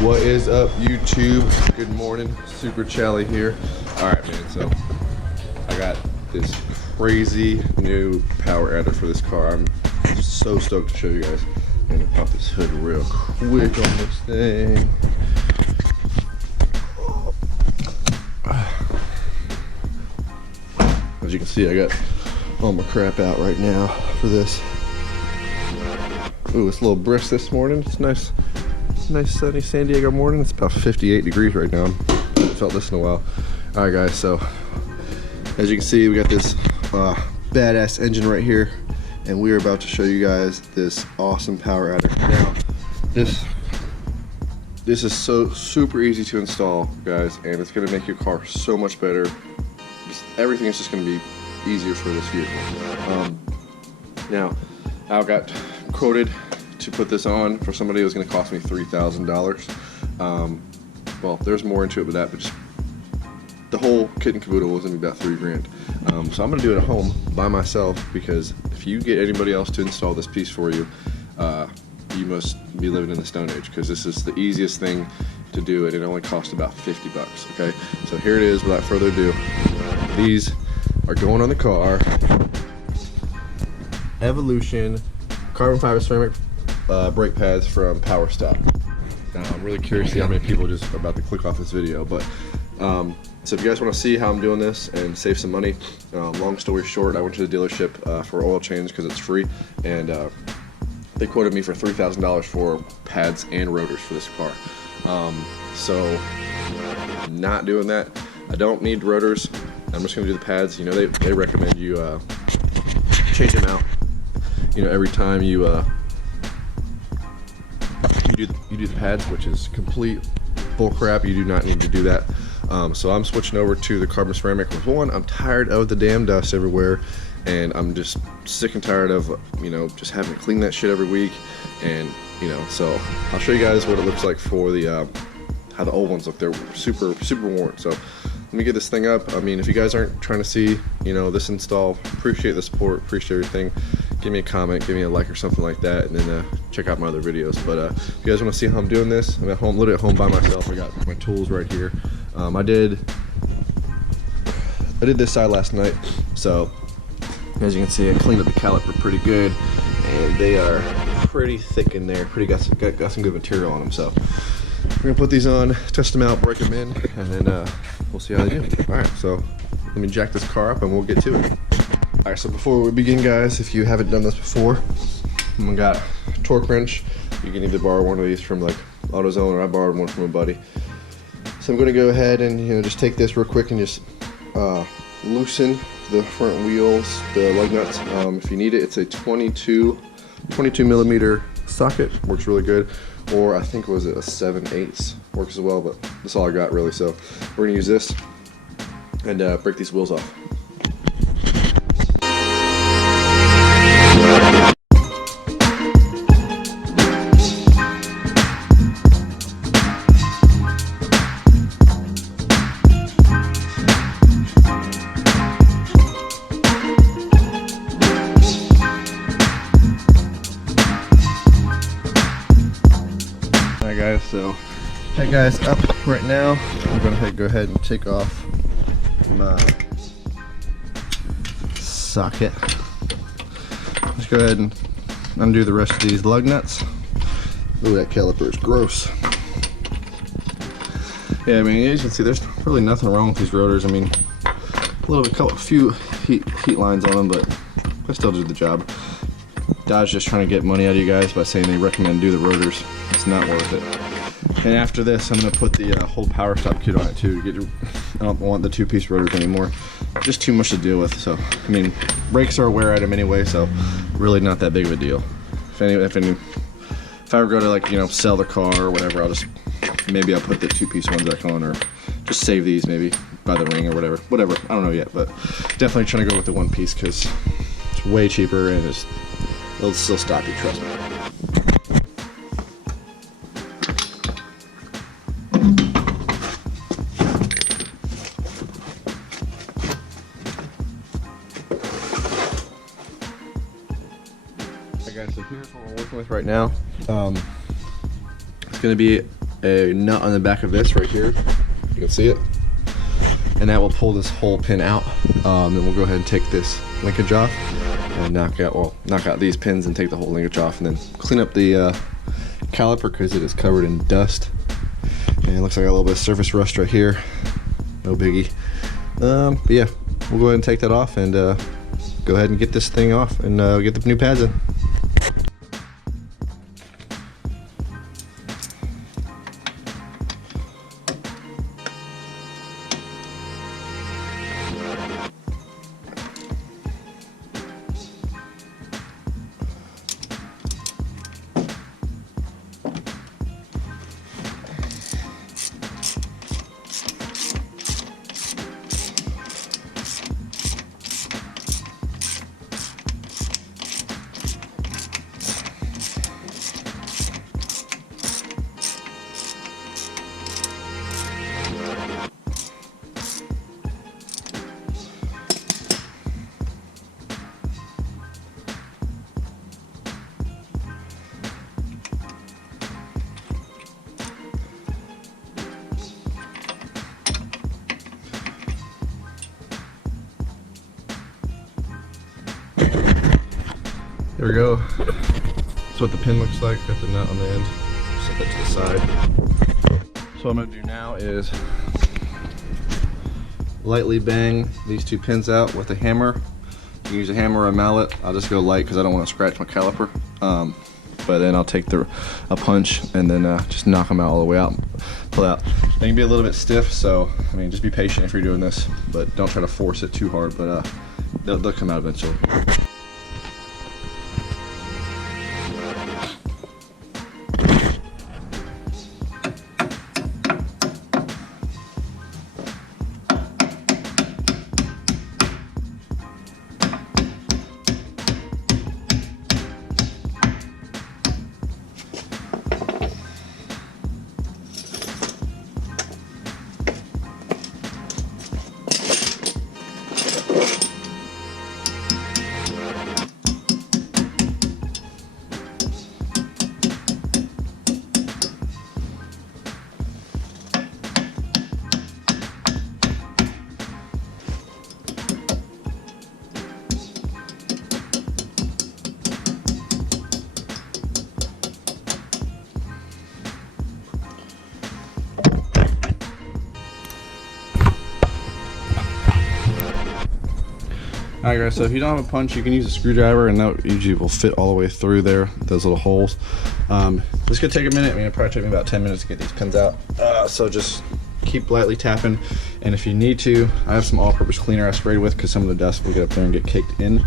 What is up, YouTube? Good morning, Super Chally here. Alright, man, so I got this crazy new power adder for this car. I'm so stoked to show you guys. I'm gonna pop this hood real quick on this thing. As you can see, I got all my crap out right now for this. Ooh, it's a little brisk this morning. It's nice. Nice sunny San Diego morning. It's about 58 degrees right now. I haven't felt this in a while. Alright guys, so as you can see, we got this badass engine right here, and we are about to show you guys this awesome power adder. Now, this is so super easy to install, guys, and it's going to make your car so much better. Everything is just going to be easier for this vehicle. Now, I got quoted to put this on for somebody. It was going to cost me $3,000. Well, there's more into it with that, but just the whole kit and caboodle was going to be about $3 grand. So I'm going to do it at home by myself, because if you get anybody else to install this piece for you, you must be living in the Stone Age, because this is the easiest thing to do, and it only costs about 50 bucks. Okay, so here it is. Without further ado, these are going on the car. Evolution carbon fiber ceramic brake pads from Power Stop. Now, I'm really curious to see how many people just are about to click off this video, but so if you guys want to see how I'm doing this and save some money, long story short, I went to the dealership for oil change because it's free, and they quoted me for $3,000 for pads and rotors for this car. So not doing that. I don't need rotors. I'm just going to do the pads. You know, they recommend you change them out, you know, every time you do the pads, which is complete bull crap. You do not need to do that. So I'm switching over to the carbon ceramic. One, I'm tired of the damn dust everywhere, and I'm just sick and tired of, you know, just having to clean that shit every week. And you know, so I'll show you guys what it looks like for the how the old ones look. They're super worn. So let me get this thing up. I mean, if you guys aren't trying to see, you know, this install, appreciate the support, appreciate everything. Give me a comment, give me a like or something like that, and then check out my other videos. But if you guys want to see how I'm doing this, I'm at home, literally at home by myself. I got my tools right here. I did this side last night, so as you can see, I cleaned up the caliper pretty good, and they are pretty thick in there. Got some good material on them. So we're gonna put these on, test them out, break them in, and then we'll see how they do. All right, so let me jack this car up and we'll get to it. All right, so before we begin, guys, if you haven't done this before, I got a torque wrench. You can either borrow one of these from like AutoZone, or I borrowed one from a buddy. So I'm going to go ahead and, you know, just take this real quick and just loosen the front wheels, the lug nuts. If you need it, it's a 22 millimeter socket, works really good. Or I think it was a 7/8 works as well, but that's all I got really. So we're going to use this and break these wheels off. So, hey guys, up right now. I'm gonna go ahead and take off my socket. Let's go ahead and undo the rest of these lug nuts. Ooh, that caliper is gross. Yeah, I mean, as you can see, there's really nothing wrong with these rotors. I mean, a few heat lines on them, but they still do the job. Dodge just trying to get money out of you guys by saying they recommend do the rotors. It's not worth it. And after this, I'm going to put the whole Power Stop kit on it too. I don't want the two-piece rotors anymore. Just too much to deal with. So, I mean, brakes are a wear item anyway, so really not that big of a deal. If I ever go to, like, you know, sell the car or whatever, maybe I'll put the two-piece ones back on, or just save these maybe by the ring or whatever. I don't know yet, but definitely trying to go with the one-piece because it's way cheaper and it'll still stop you, trust me. Okay guys, so here's what we're working with right now. It's going to be a nut on the back of this right here. You can see it. And that will pull this whole pin out. Then we'll go ahead and take this linkage off and knock out these pins and take the whole linkage off, and then clean up the caliper because it is covered in dust. And it looks like a little bit of surface rust right here. No biggie. But yeah, we'll go ahead and take that off and go ahead and get this thing off and get the new pads in. There we go. That's what the pin looks like. Got the nut on the end. Set that to the side. So what I'm going to do now is lightly bang these two pins out with a hammer. You can use a hammer or a mallet. I'll just go light because I don't want to scratch my caliper. But then I'll take a punch and then just knock them out all the way out. Pull out. They can be a little bit stiff, so I mean, just be patient if you're doing this, but don't try to force it too hard. But they'll come out eventually. Alright guys, so if you don't have a punch, you can use a screwdriver, and that usually will fit all the way through there, those little holes. This could take a minute. I mean, it'll probably take me about 10 minutes to get these pins out. So just keep lightly tapping, and if you need to, I have some all-purpose cleaner I sprayed with because some of the dust will get up there and get caked in.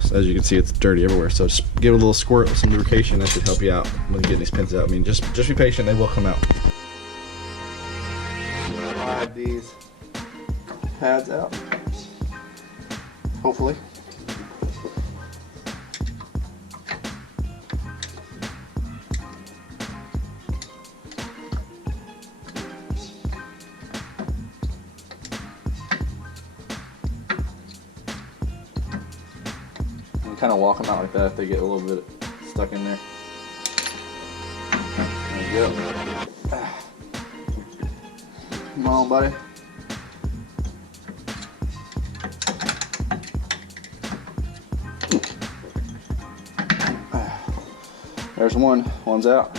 So as you can see, it's dirty everywhere, so just give it a little squirt with some lubrication. That should help you out when getting these pins out. I mean, just be patient, they will come out. Slide these pads out. Hopefully. And kind of walk them out like that if they get a little bit stuck in there. There you go. Come on, buddy. There's one's out.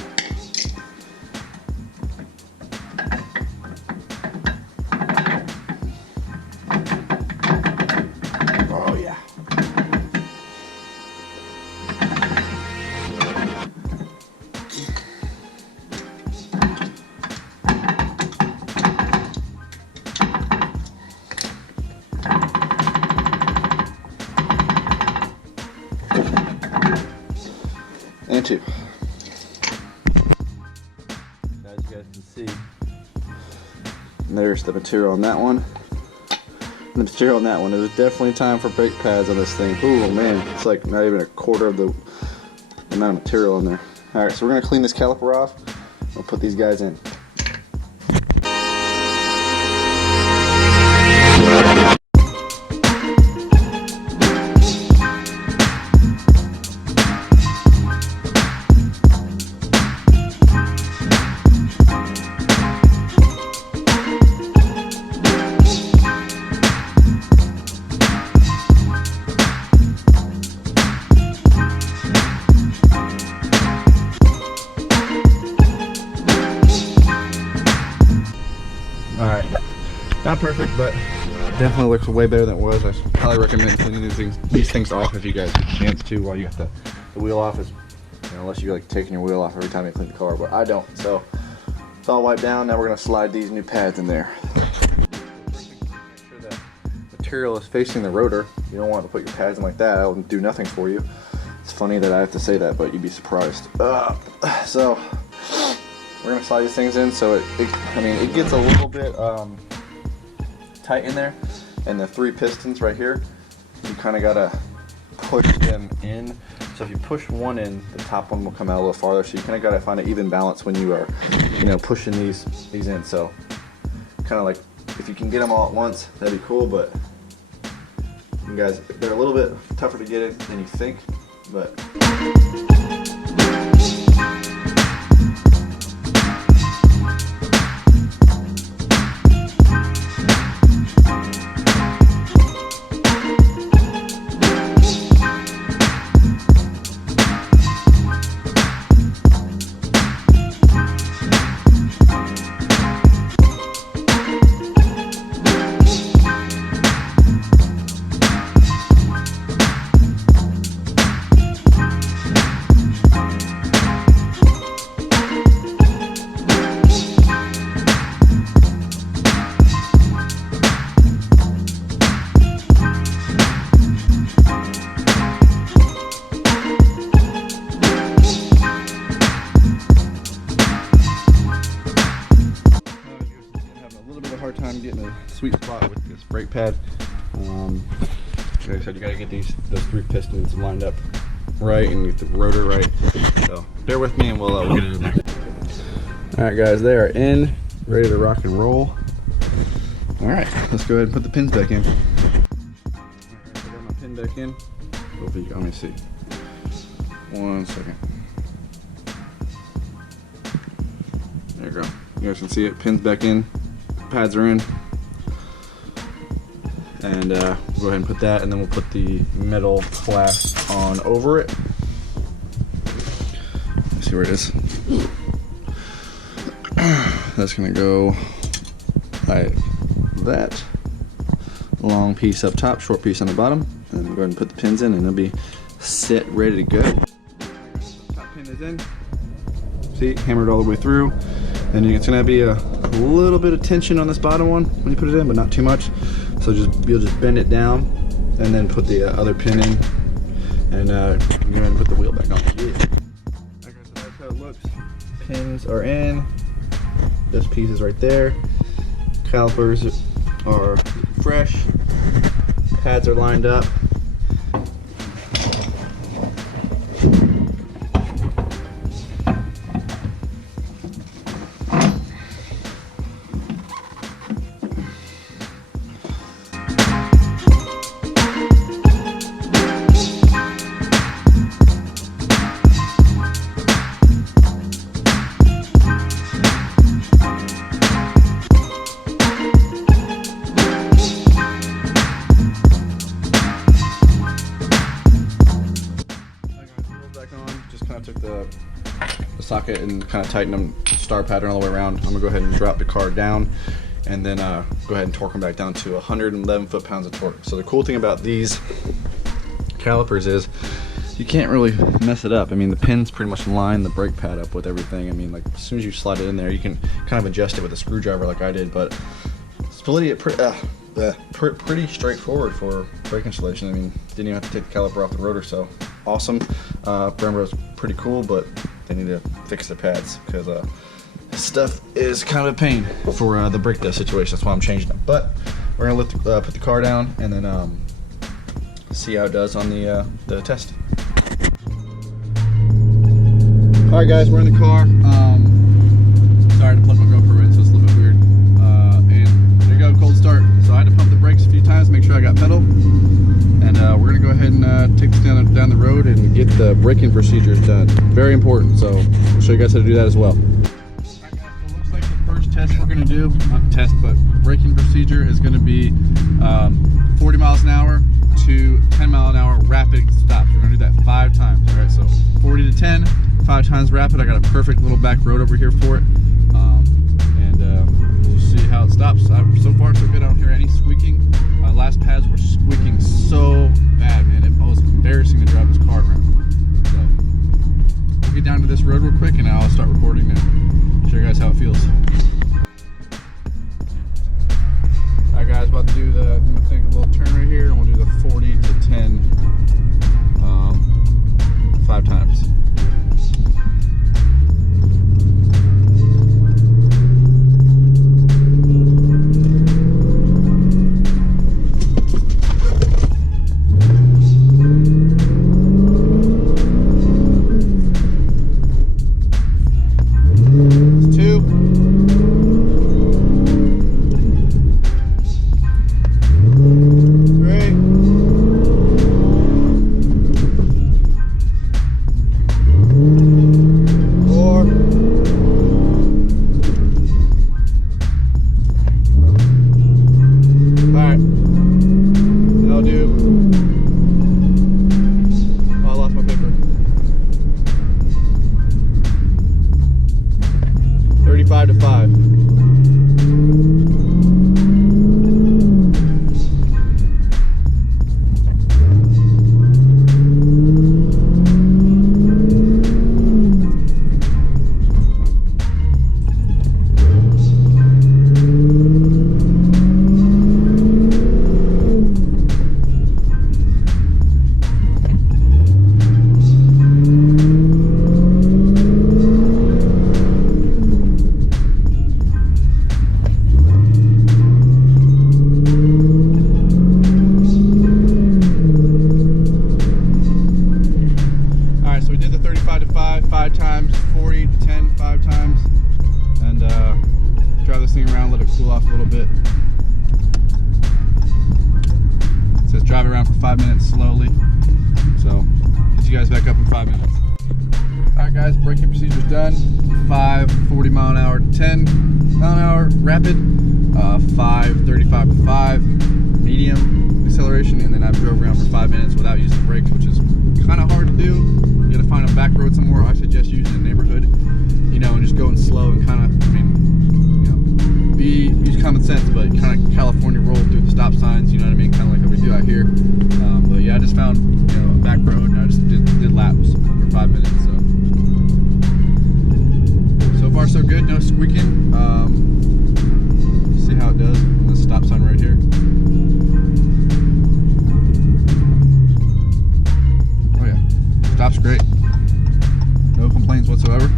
Oh yeah. And two. As you guys can see, there's the material on that one. The material on that one. It was definitely time for brake pads on this thing. Ooh man, it's like not even a quarter of the amount of material in there. Alright, so we're gonna clean this caliper off. We'll put these guys in. Not perfect, but definitely looks way better than it was. I highly recommend cleaning these things off if you guys get a chance to while you got the wheel off. You know, unless you like taking your wheel off every time you clean the car, but I don't. So it's all wiped down. Now we're gonna slide these new pads in there. Make sure that material is facing the rotor. You don't want to put your pads in like that. That will do nothing for you. It's funny that I have to say that, but you'd be surprised. So we're gonna slide these things in so it gets a little bit tight in there, and the 3 pistons right here, you kind of gotta push them in. So if you push one in, the top one will come out a little farther. So you kind of gotta find an even balance when you are, pushing these in. So kind of like if you can get them all at once, that'd be cool. But you guys, they're a little bit tougher to get in than you think, but. Hard time getting a sweet spot with this brake pad. Like I said, you gotta get those 3 pistons lined up right and get the rotor right. So bear with me and we'll get it in there. All right, guys, they are in, ready to rock and roll. All right, let's go ahead and put the pins back in. All right, I got my pin back in. Hopefully, let me see. 1 second. There you go. You guys can see it. Pins back in. Pads are in, and go ahead and put that, and then we'll put the metal clasp on over it. Let's see where it is. That's gonna go like that. Long piece up top, short piece on the bottom, and then go ahead and put the pins in, and it'll be set, ready to go. Top pin is in. See, hammered all the way through. And it's gonna be a little bit of tension on this bottom one when you put it in, but not too much. So you'll just bend it down, and then put the other pin in, and go ahead and put the wheel back on. Yeah. Okay, so that's how it looks. Pins are in. This piece is right there. Calipers are fresh. Pads are lined up. Took the socket and kind of tightened them star pattern all the way around. I'm gonna go ahead and drop the car down, and then go ahead and torque them back down to 111 foot-pounds of torque. So the cool thing about these calipers is you can't really mess it up. I mean, the pins pretty much line the brake pad up with everything. I mean, like as soon as you slide it in there, you can kind of adjust it with a screwdriver like I did, but it's pretty straightforward for brake installation. I mean, didn't even have to take the caliper off the rotor, so awesome. Brembo's pretty cool, but they need to fix the pads because this stuff is kind of a pain for the brake dust situation. That's why I'm changing them. But we're gonna put the car down and then see how it does on the test. All right, guys, we're in the car. Sorry to plug my GoPro in, so it's a little bit weird. And there you go, cold start. So I had to pump the brakes a few times to make sure I got pedal. And we're gonna go ahead and take this down the road and get the braking procedures done. Very important, so I'll show you guys how to do that as well. Alright guys, so it looks like the first test we're gonna do, not test, but braking procedure is gonna be 40 miles an hour to 10 mile an hour rapid stops. We're gonna do that 5 times, all right? So 40 to 10, 5 times rapid. I got a perfect little back road over here for it. And we'll see how it stops. So far so good. I don't hear any squeaking. Last pads were squeaking so bad, man. It was embarrassing to drive this car around. So we'll get down to this road real quick and I'll start recording and show you guys how it feels. Alright guys, about to do the, I'm gonna take a little turn right here and we'll do the 40 to 10 5 times. Cool off a little bit. It says drive around for 5 minutes slowly. So, get you guys back up in 5 minutes. Alright guys, braking procedure's done. 5 40 mile an hour to 10 mile an hour rapid. 5 35 to 5 medium acceleration, and then I drove around for 5 minutes without using the brakes, which is kind of hard to do. You gotta find a back road somewhere. I suggest using a neighborhood, you know, and just going slow and kind of, I mean, use common sense, but kind of California roll through the stop signs, you know what I mean, kind of like how we do out here. But yeah, I just found, you know, a back road and I just did laps for 5 minutes. So far so good, no squeaking. See how it does on this stop sign right here. Oh yeah, stops great. No complaints whatsoever.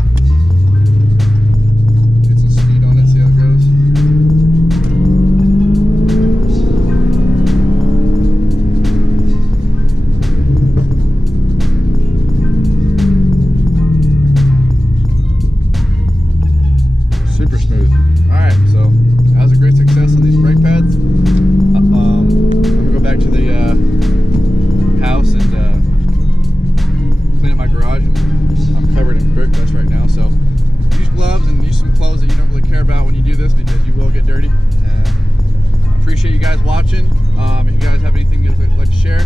Super smooth. Alright, so that was a great success on these brake pads. I'm gonna go back to the house and clean up my garage. And I'm covered in brick dust right now, so use gloves and use some clothes that you don't really care about when you do this, because you will get dirty. I appreciate you guys watching. If you guys have anything you'd like to share,